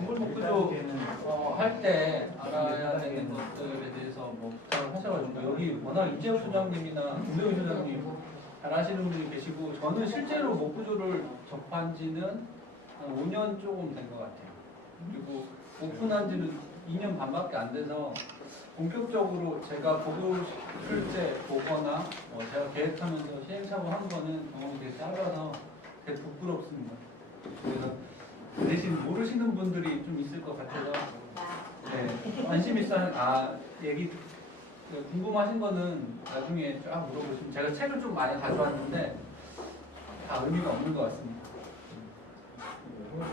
정글 목구조 할 때 알아야 되는 것들에 대해서 뭐 부탁을 하셔가지고 여기 워낙 이재호 소장님이나 김도희 소장님 잘 아시는 분들이 계시고 저는 실제로 목구조를 접한 지는 한 5년 조금 된 것 같아요. 그리고 오픈한 지는 2년 반밖에 안 돼서 본격적으로 제가 보고 싶을 때 보거나 제가 계획하면서 시행착오 한 거는 경험이 되게 짧아서 되게 부끄럽습니다. 그래서 그 대신 모르시는 분들이 좀 있을 것 같아서 네, 관심 있어 얘기 궁금하신 거는 나중에 쫙 물어보시면 제가 책을 좀 많이 가져왔는데 다 의미가 없는 것 같습니다.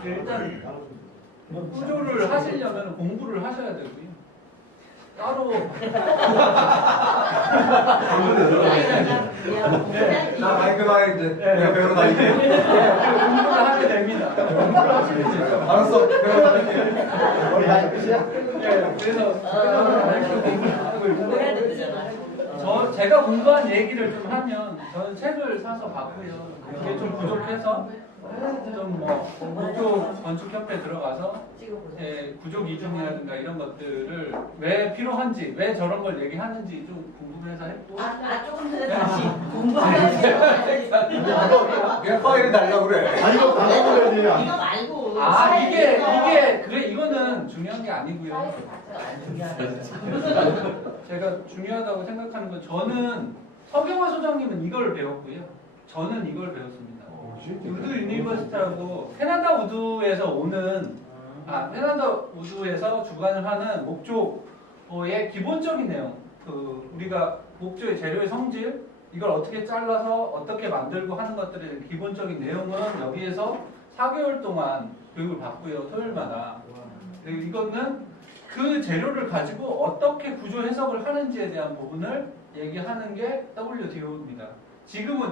일단 구조를 하시려면 공부를 하셔야 되고요. 따로 나 마이크 마이크 내가 배우러 다니게. 공부를 하게 됩니다. 공부를 하시면 되죠. 알았어. 배우러 다니게. 머리 많이 끝이야? 그래서 공부를 하고 있는데 제가 공부한 얘기를 좀 하면 저는 책을 사서 봤고요. 그게 좀 부족해서 좀 목조 건축협회에 들어가서 구조 기준이라든가 이런 것들을 왜 필요한지, 왜 저런 걸 얘기하는지 좀 궁금해서 했고. 조금 전에 다시 공부하면서 그냥 파일을 달라고 그래. 아, 이거 받아보려야지. 이거 말고 그래 이거는 중요한 게 아니고요. 제가 중요하다고 생각하는 건 저는 서경화 소장님은 이걸 배웠고요. 저는 이걸 배웠습니다. 우드 유니버시티라고 캐나다 우드에서 캐나다 우드에서 주관을 하는 목조의 기본적인 내용, 우리가 목조의 재료의 성질, 이걸 어떻게 잘라서 어떻게 만들고 하는 것들의 기본적인 내용은 여기에서 4개월 동안 교육을 받고요, 토요일마다. 그리고 이거는 그 재료를 가지고 어떻게 구조 해석을 하는지에 대한 부분을 얘기하는 게 WDO입니다. 지금은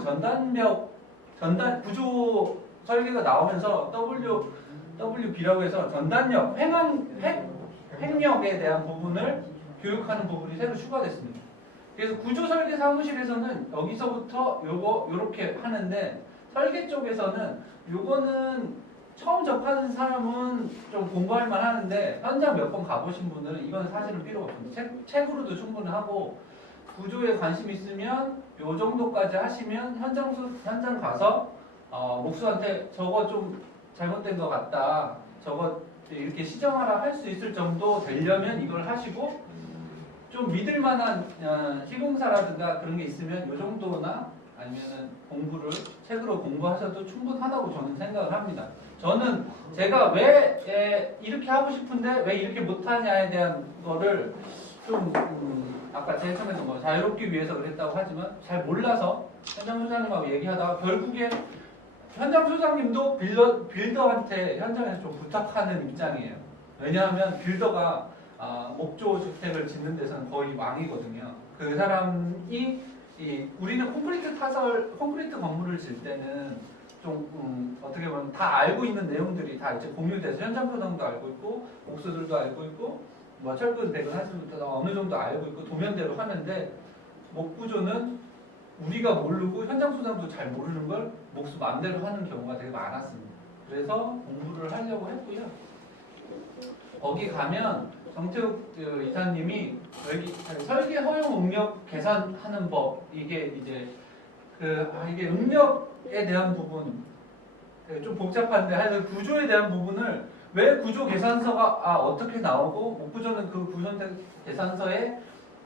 구조 설계가 나오면서 WB라고 해서 전단력, 횡력에 대한 부분을 교육하는 부분이 새로 추가됐습니다. 그래서 구조 설계 사무실에서는 여기서부터 요렇게 하는데 설계 쪽에서는 요거는 처음 접하는 사람은 좀 공부할 만 하는데 현장 몇 번 가보신 분들은 이건 사실은 필요가 없습니다. 책으로도 충분하고 구조에 관심 있으면 요 정도까지 하시면 현장 가서 목수한테 저거 좀 잘못된 것 같다. 저거 이렇게 시정하라 할 수 있을 정도 되려면 이걸 하시고 좀 믿을 만한 시공사라든가 그런 게 있으면 요 정도나 아니면은 책으로 공부하셔도 충분하다고 저는 생각을 합니다. 저는 제가 왜 이렇게 하고 싶은데 왜 이렇게 못하냐에 대한 거를 좀 아까 제일 처음에 자유롭기 위해서 그랬다고 하지만 잘 몰라서 현장 소장님하고 얘기하다가 결국에 현장 소장님도 빌더한테 현장에서 좀 부탁하는 입장이에요. 왜냐하면 빌더가 목조 주택을 짓는 데서는 거의 왕이거든요. 그 사람이 우리는 콘크리트 건물을 질 때는 좀 어떻게 보면 다 알고 있는 내용들이 다 이제 공유돼서 현장 소장도 알고 있고 목수들도 알고 있고 철근 배근 하시는 분도 어느 정도 알고 있고 도면대로 하는데 목구조는 우리가 모르고 현장 소장도 잘 모르는 걸 목수 마음대로 하는 경우가 되게 많았습니다. 그래서 공부를 하려고 했고요. 거기 가면 정태욱 이사님이 여기 설계 허용 응력 계산하는 법, 이게 이제 이게 응력에 대한 부분 좀 복잡한데 하여튼 구조에 대한 부분을 왜 구조 계산서가 어떻게 나오고 목구조는 그 구조 계산서에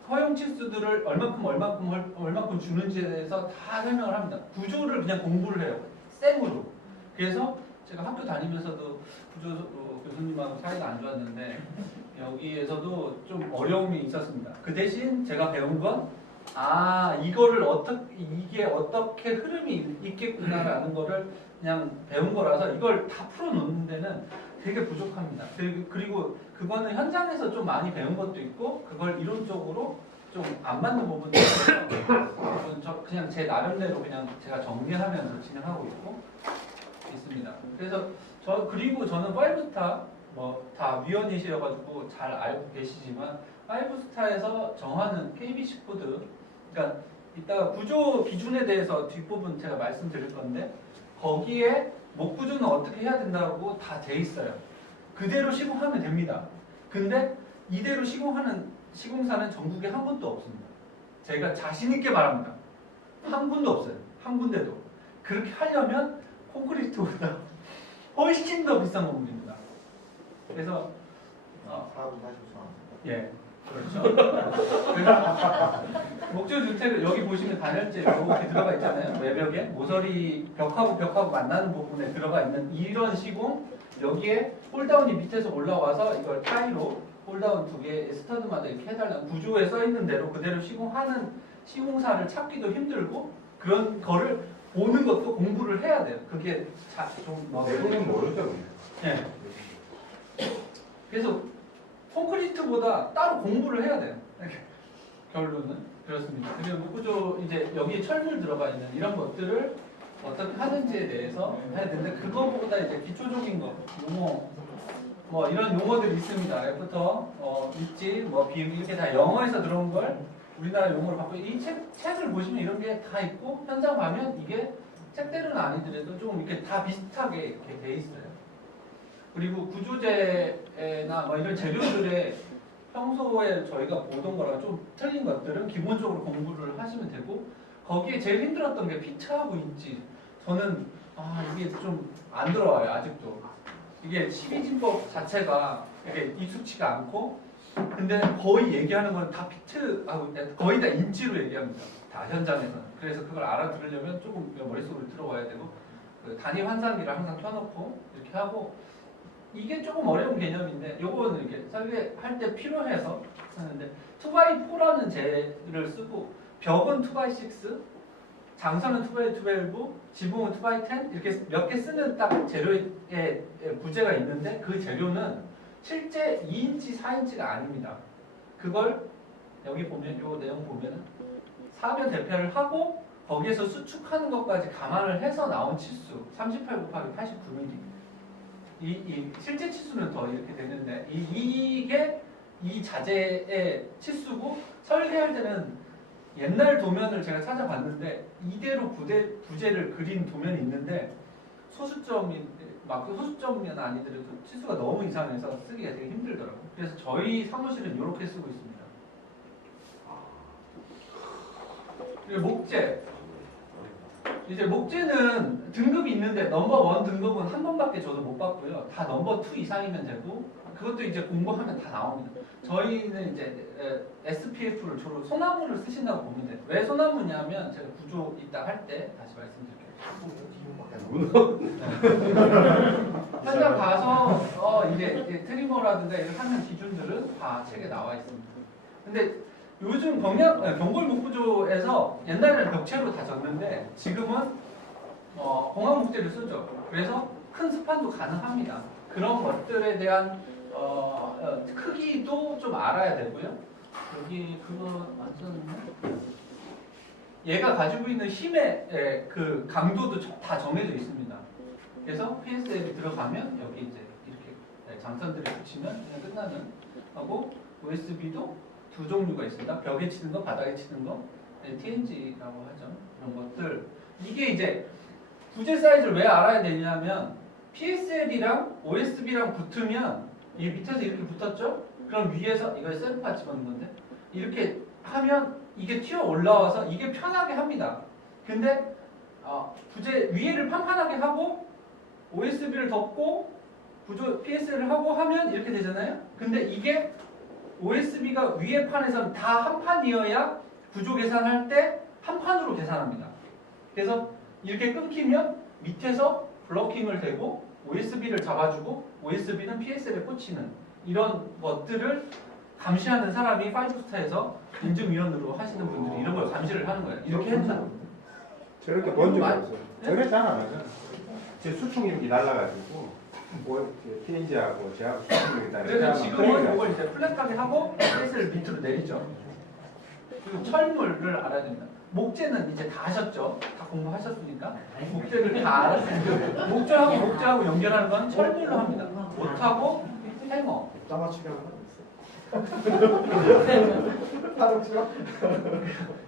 허용 치수들을 얼마큼 주는지에 대해서 다 설명을 합니다. 구조를 그냥 공부를 해요. 생으로. 그래서 제가 학교 다니면서도 구조 교수님하고 사이가 안 좋았는데 여기에서도 좀 어려움이 있었습니다. 그 대신 제가 배운 건 이게 어떻게 흐름이 있겠구나라는 거를 그냥 배운 거라서 이걸 다 풀어놓는 데는 되게 부족합니다. 그리고 그거는 현장에서 좀 많이 배운 것도 있고 그걸 이론적으로 좀 안 맞는 부분도 있어서 그냥 제 나름대로 그냥 제가 정리하면서 진행하고 있습니다. 그래서 그리고 저는 5스타 다 위원이셔가지고 잘 알고 계시지만 5스타에서 정하는 KBC 코드, 그러니까 이따가 구조 기준에 대해서 뒷부분 제가 말씀드릴 건데 거기에 목구조는 어떻게 해야 된다고 다 돼 있어요. 그대로 시공하면 됩니다. 근데 이대로 시공하는 시공사는 전국에 한 군도 없습니다. 제가 자신 있게 말합니다. 한 군도 없어요. 한 군데도. 그렇게 하려면 콘크리트보다 훨씬 더 비싼 건물입니다. 그래서 4분 44분. 예, 그렇죠. 그래서 목조 주택을 여기 보시면 단열재 이렇게 들어가 있잖아요. 외벽에 모서리 벽하고 만나는 부분에 들어가 있는 이런 시공. 여기에 홀다운이 밑에서 올라와서 이걸 타이로 홀다운 두 개 스터드마다 이렇게 해달라는 구조에 써 있는 대로 그대로 시공하는 시공사를 찾기도 힘들고 그런 거를 보는 것도 공부를 해야 돼요. 그게 좀 내부는 모르죠. 예. 그래서 콘크리트보다 따로 공부를 해야 돼요. 결론은 그렇습니다. 그리고 구조 이제 여기에 철물 들어가 있는 이런 것들을 어떻게 하는지에 대해서 해야 되는데 그거보다 이제 기초적인 거 용어 뭐 이런 용어들이 있습니다. 애프터 있지 뭐 비임 이렇게 다 영어에서 들어온 걸 우리나라 용어로 바꿔 이 책을 보시면 이런 게 다 있고 현장 가면 이게 책대로는 아니더라도 좀 이렇게 다 비슷하게 이렇게 돼 있어요. 그리고 구조재나 뭐 이런 재료들의 평소에 저희가 보던 거랑 좀 틀린 것들은 기본적으로 공부를 하시면 되고 거기에 제일 힘들었던 게 피차하고 인지 저는 이게 좀 안 들어와요 아직도. 이게 12진법 자체가 이게 익숙치가 않고 근데 거의 얘기하는 건 다 피트하고 거의 다 인치로 얘기합니다. 다 현장에서는. 그래서 그걸 알아들으려면 조금 머릿속으로 들어와야 되고 그 단위 환산기를 항상 켜놓고 이렇게 하고 이게 조금 어려운 개념인데 요거는 이렇게 설계할 때 필요해서 하는데 2x4라는 재를 쓰고 벽은 2x6 장선은 2x12 지붕은 2x10 이렇게 몇 개 쓰는 딱 재료의 부재가 있는데 그 재료는 실제 2인치 4인치가 아닙니다. 그걸 여기 보면 요 내용 보면은 사면 대표를 하고 거기에서 수축하는 것까지 감안을 해서 나온 치수 38 곱하기 89mm 이 실제 치수는 더 이렇게 되는데 이게 이 자재의 치수고 설계할 때는 옛날 도면을 제가 찾아봤는데 이대로 부재를 그린 도면이 있는데 소수점이 막 소수점은 아니더라도 치수가 너무 이상해서 쓰기가 되게 힘들더라고요. 그래서 저희 사무실은 이렇게 쓰고 있습니다. 그리고 목재. 이제 목재는 등급이 있는데 넘버 1 등급은 한 번밖에 저도 못 봤고요. 다 넘버 2 이상이면 되고 그것도 이제 공부하면 다 나옵니다. 저희는 이제 SPF를 주로 소나무를 쓰신다고 보면 돼요. 왜 소나무냐면 제가 구조 이따 할 때 다시 말씀드릴게요. 현장 가서 이제 트리머라든가 이런 하는 기준들은 다 책에 나와 있습니다. 근데 요즘 경골 목구조에서 옛날에는 벽체로 다 졌는데 지금은 공학 목재를 쓰죠. 그래서 큰 스판도 가능합니다. 그런 것들에 대한 크기도 좀 알아야 되고요. 여기 그거 완전 얘가 가지고 있는 힘의 그 강도도 다 정해져 있습니다. 그래서 PSL이 들어가면 여기 이제 이렇게 장선들을 붙이면 그냥 끝나는 하고 OSB도 두 종류가 있습니다. 벽에 치는 거, 바닥에 치는 거, TNG라고 하죠. 이런 것들. 이게 이제 부재 사이즈를 왜 알아야 되냐면 PSL이랑 OSB랑 붙으면 이 밑에서 이렇게 붙었죠? 그럼 위에서 이걸 셀파 집어넣는 건데 이렇게 하면 이게 튀어 올라와서 이게 편하게 합니다. 근데 부재 위에를 판판하게 하고 OSB를 덮고 구조 PSL을 하고 하면 이렇게 되잖아요. 근데 이게 OSB가 위에 판에서는 다 한 판이어야 구조 계산할 때 한 판으로 계산합니다. 그래서 이렇게 끊기면 밑에서 블러킹을 대고 OSB를 잡아주고 OSB는 PSL에 꽂히는 이런 것들을 감시하는 사람이 5스타에서 인증위원으로 하시는 분들이 이런 걸 감시를 하는 거예요. 이렇게 했나? 저렇게 본 적이 없어요. 저래 잘 안 하잖아. 제 수축력이 날라가지고 뭐 TNG하고 제하고 수축력이 날라가지고 그래서 지금은 이걸 이제 플랫하게 하고 PS를 밑으로 내리죠. 그리고 철물을 알아야 됩니다. 목재는 이제 다 하셨죠? 다 공부하셨으니까 목재를 다 알았으니까 목재하고 연결하는 건 철물로 합니다. 못하고 해머. 짜맞추기 하나 있어.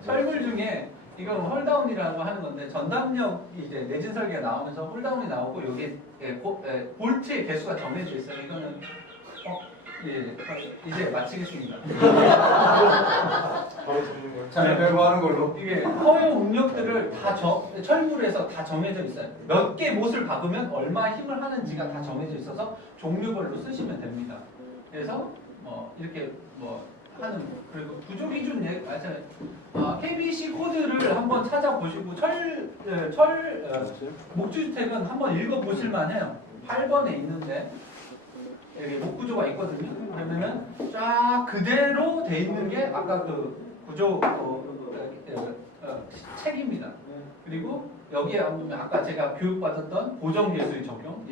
철물 중에 이건 홀다운이라는 거 하는 건데 전담력 이제 내진 설계가 나오면서 홀다운이 나오고 여기 볼트의 개수가 정해져 있어요. 이거는 예, 이제 마치겠습니다. 잘 빼고 하는 걸로. 이게 허용 응력들을 다 철부를 해서 다 정해져 있어요. 몇 개 못을 박으면 얼마 힘을 하는지가 다 정해져 있어서 종류별로 쓰시면 됩니다. 그래서 이렇게 하는 그리고 구조 기준 맞아요. KBC 코드를 한번 찾아보시고 목주주택은 한번 읽어보실만 해요. 8번에 있는데 여기 목구조가 있거든요. 그러면은 쫙 그대로 돼 있는 게 아까 그 구조 책입니다. 그리고 여기에 보면 아까 제가 교육받았던 고정계수의 적용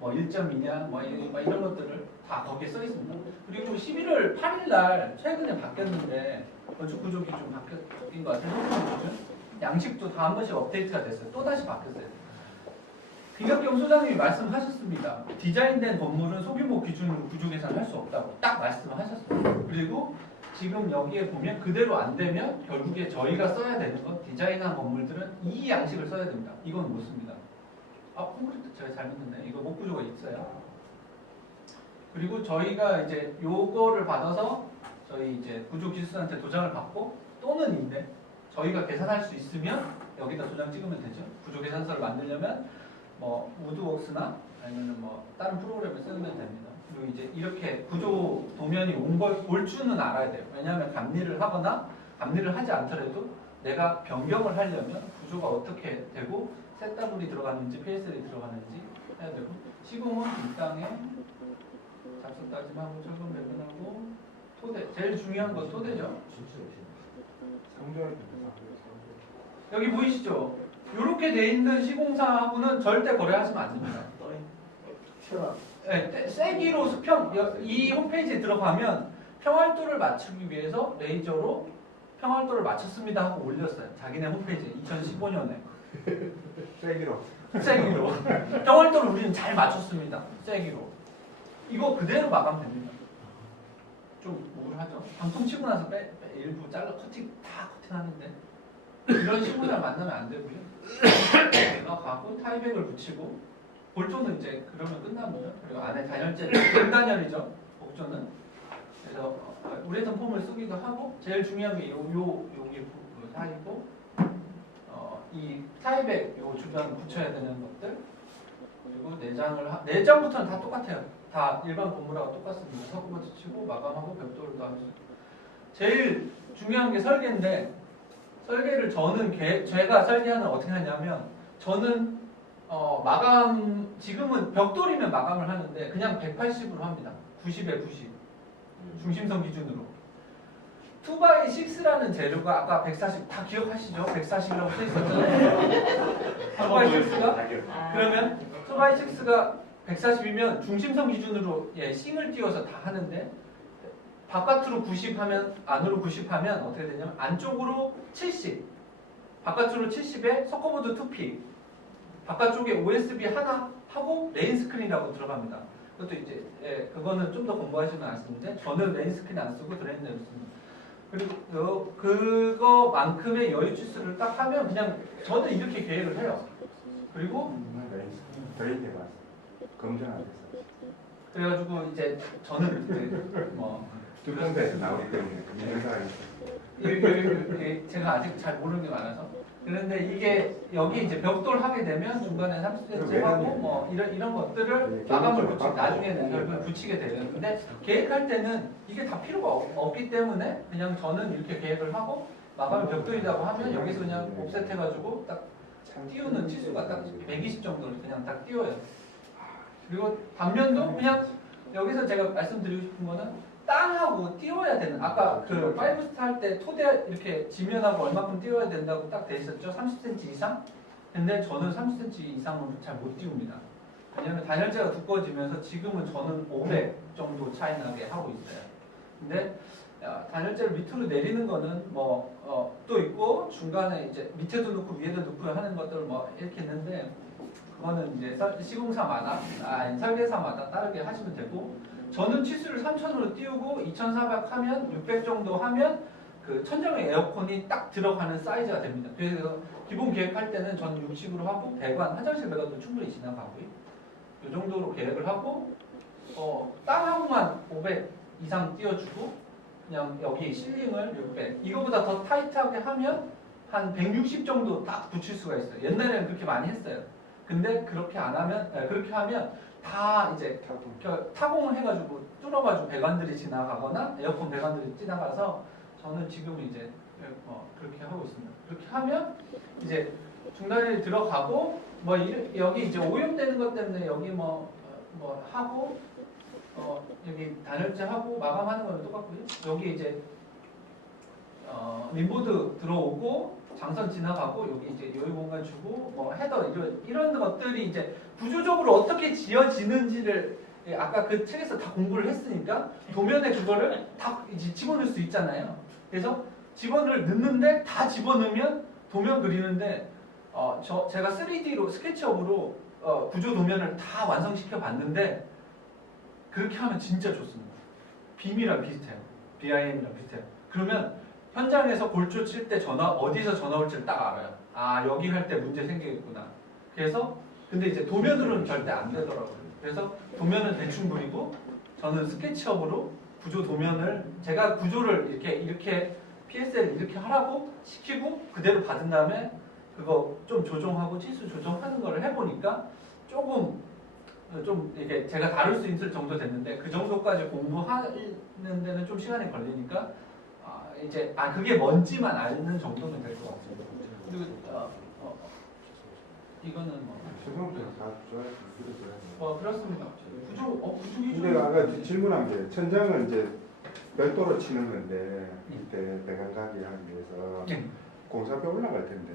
1.2냐 이런 것들을 다 거기에 써 있습니다. 그리고 11월 8일 날 최근에 바뀌었는데 건축 구조 기준 바뀐 것 같아요. 소규모 기준 양식도 다 한 번씩 업데이트가 됐어요. 또 다시 바뀌었어요. 김혁경 소장님이 말씀하셨습니다. 디자인된 건물은 소규모 기준으로 구조 계산할 수 없다고 딱 말씀하셨어요. 그리고 지금 여기에 보면 그대로 안 되면 결국에 저희가 써야 되는 건 디자인한 건물들은 이 양식을 써야 됩니다. 이건 못 씁니다. 콘크리트 제가 잘못했네. 이거 목 구조가 있어요. 그리고 저희가 이제 요거를 받아서 저희 이제 구조 기술한테 도장을 받고 또는인데 저희가 계산할 수 있으면 여기다 도장 찍으면 되죠. 구조 계산서를 만들려면 우드웍스나 아니면 다른 프로그램을 쓰면 됩니다. 그리고 이제 이렇게 구조 도면이 올 줄은 알아야 돼요. 왜냐하면 감리를 하거나 감리를 하지 않더라도 내가 변경을 하려면 구조가 어떻게 되고 ZW이 들어가는지 PSL이 들어가는지 해야 되고 시공은 이 땅에 작성 따짐하고 철근 배분하고 토대 제일 중요한 건 토대죠. 여기 보이시죠? 이렇게 돼 있는 시공사하고는 절대 거래하시면 안 됩니다. 네, 세기로 수평 이 홈페이지에 들어가면 평활도를 맞추기 위해서 레이저로 평활도를 맞췄습니다 하고 올렸어요. 자기네 홈페이지에 2015년에 세기로. 평활도를 우리는 잘 맞췄습니다. 세기로 이거 그대로 마감됩니다. 좀 우울하죠. 방통 치고 나서 일부 잘라 다 커팅하는데 이런 시공사를 만나면 안 되고요. 내가 가고 타이백을 붙이고 볼조는 이제 그러면 끝납니다. 그리고 안에 단열재 단열이죠. 복조는 그래서 우레탄 폼을 쓰기도 하고 제일 중요한 게 여기 사이고 이 타이백 요 주변 붙여야 되는 것들 그리고 내장부터는 다 똑같아요. 다 일반 건물하고 똑같습니다. 석고버트 치고 마감하고 벽돌도 하면서 제일 중요한 게 설계인데 설계를 저는 제가 설계하는 어떻게 하냐면 저는 지금은 벽돌이면 마감을 하는데 그냥 180으로 합니다. 90에 90 중심선 기준으로 2x6라는 재료가 아까 140 다 기억하시죠? 140이라고 써 있었잖아요. 2x6가 그러면 2x6가 140이면 중심선 기준으로 싱을 띄워서 다 하는데 바깥으로 90 하면 안으로 90 하면 어떻게 되냐면 안쪽으로 70 바깥으로 70에 석고보드 2P 바깥쪽에 OSB 하나 하고 레인 스크린이라고 들어갑니다. 그것도 이제 그거는 좀 더 공부하시면 아시는데 저는 레인 스크린 안 쓰고 드레인 램 씁니다. 그리고 그거만큼의 여유 치수를 딱 하면 그냥 저는 이렇게 계획을 해요. 그리고 드레인 때 봤어. 검증 안 됐어. 그래가지고 이제 저는 이제 두통대에서 나오기 때문에 이런 사람이 이렇게 제가 아직 잘 모르는 게 많아서 그런데 이게 여기 이제 벽돌 하게 되면 중간에 30cm 하고 이런 것들을 마감을 나중에는 결국 붙이게 되는 근데 계획할 때는 이게 다 필요가 없기 때문에 그냥 저는 이렇게 계획을 하고 마감을 벽돌이라고 하면 여기서 그냥 옵셋 해가지고 딱 띄우는 치수가 딱 120 정도를 그냥 딱 띄워요. 그리고 단면도 그냥 여기서 제가 말씀드리고 싶은 거는 땅하고 띄워야 되는 아까 그 5스타 할 때 토대 이렇게 지면하고 얼마큼 띄워야 된다고 딱 돼 있었죠. 30cm 이상. 근데 저는 30cm 이상으로 잘 못 띄웁니다. 왜냐면 단열재가 두꺼워지면서 지금은 저는 500 정도 차이 나게 하고 있어요. 근데 단열재를 밑으로 내리는 거는 또 있고 중간에 이제 밑에도 놓고 위에도 놓고 하는 것들 이렇게 있는데 그거는 이제 시공사마다 설계사마다 다르게 하시면 되고 저는 치수를 3000으로 띄우고 2400 하면 600 정도 하면 그 천정에 에어컨이 딱 들어가는 사이즈가 됩니다. 그래서 기본 계획할 때는 저는 육식으로 하고 배관, 화장실 배관도 충분히 지나가고요. 이 정도로 계획을 하고 땅하고만 500 이상 띄워주고 그냥 여기 실링을 600 이거보다 더 타이트하게 하면 한 160 정도 딱 붙일 수가 있어요. 옛날에는 그렇게 많이 했어요. 근데 그렇게 안 하면 그렇게 하면 다 이제 타공을 해가지고 뚫어가지고 배관들이 지나가거나 에어컨 배관들이 지나가서 저는 지금 이제 그렇게 하고 있습니다. 그렇게 하면 이제 중단이 들어가고 여기 이제 오염되는 것 때문에 여기 하고 여기 단열재 하고 마감하는 거는 똑같고요. 여기 이제 림보드 들어오고 장선 지나가고 여기 이제 여유 공간 주고 헤더 이런 것들이 이제 구조적으로 어떻게 지어지는지를 아까 그 책에서 다 공부를 했으니까 도면에 그거를 다 이제 집어넣을 수 있잖아요. 그래서 집어를 넣는데 다 집어넣으면 도면 그리는데 제가 3D로 스케치업으로 구조 도면을 다 완성시켜 봤는데 그렇게 하면 진짜 좋습니다. 빔이랑 비슷해요. BIM이랑 비슷해요. 그러면 현장에서 골조 칠 때 어디서 전화 올지를 딱 알아요. 아 여기 할 때 문제 생기겠구나. 그래서 근데 이제 도면으로는 절대 안 되더라고요. 그래서 도면은 대충 그리고 저는 스케치업으로 구조 도면을 제가 구조를 이렇게 PSL 이렇게 하라고 시키고 그대로 받은 다음에 그거 좀 조정하고 치수 조정하는 거를 해보니까 조금 좀 이게 제가 다룰 수 있을 정도 됐는데 그 정도까지 공부하는 데는 좀 시간이 걸리니까 이제 그게 뭔지만 아는 정도면 될 것 같습니다. 그리고 이거는 최종적으로 다 좋아요. 그렇습니다. 구조 기준. 근데 아까 질문한 게 천장은 이제 별도로 치는 건데 밑에 배관 가게 하기 위해서 네. 공사비 올라갈 텐데.